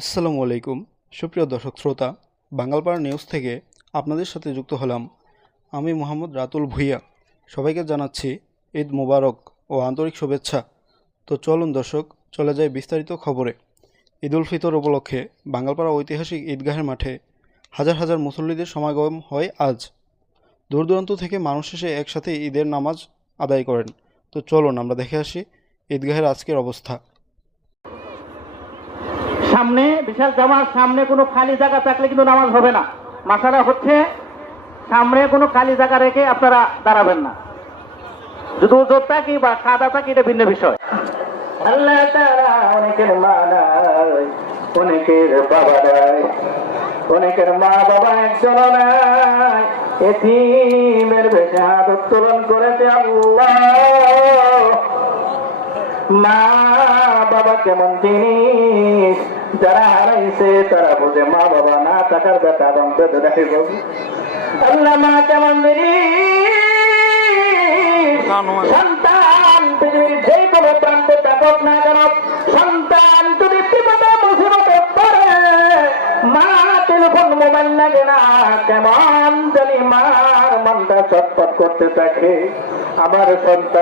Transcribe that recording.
আসসালামু আলাইকুম সুপ্রিয় দর্শক শ্রোতা, বাঙালপাড়া নিউজ থেকে আপনাদের সাথে যুক্ত হলাম আমি মোহাম্মদ রাতুল ভুঁইয়া। সবাইকে জানাচ্ছি ঈদ মোবারক ও আন্তরিক শুভেচ্ছা। তো চলুন দর্শক, চলে যায় বিস্তারিত খবরে। ঈদ উল ফিতর উপলক্ষে বাঙালপাড়া ঐতিহাসিক ঈদগাহের মাঠে হাজার হাজার মুসল্লিদের সমাগম হয় আজ। দূর দূরান্ত থেকে মানুষ এসে একসাথে ঈদের নামাজ আদায় করেন। তো চলুন আমরা দেখে আসি ঈদগাহের আজকের অবস্থা। সামনে বিশাল জামার সামনে কোনো খালি জায়গা থাকলে কিন্তু নামাজ হবে না। মাসালা হচ্ছে সামনে কোনো খালি জায়গা রেখে আপনারা দাঁড়াবেন না। যদি উজোর থাকি বা কাদা থাকি এটা ভিন্ন বিষয়। আল্লাহ তাআলা অনেকের মা নাই, অনেকের বাবা নাই, অনেকের মা বাবা একজন নাই, এতিমের বেশে হাত উত্তোলন করেছে আল্লাহ। মা বাবা কেমন জিনিস, যারা হারাইছে তারা বুঝে মা বাবা না থাকার ব্যথা এবং বেদনা। আল্লাহ মা কেমন জিনিস, সন্তান পৃথিবীর যে কোনো প্রান্তে থাকুক না কেন, সন্তান যদি বিপদে মুসিবতে পড়ে মা টেলিফোন মোবাইল লাগে না, কেমন জানি মার মনটা চটপট করতে থাকে। আমার সন্তান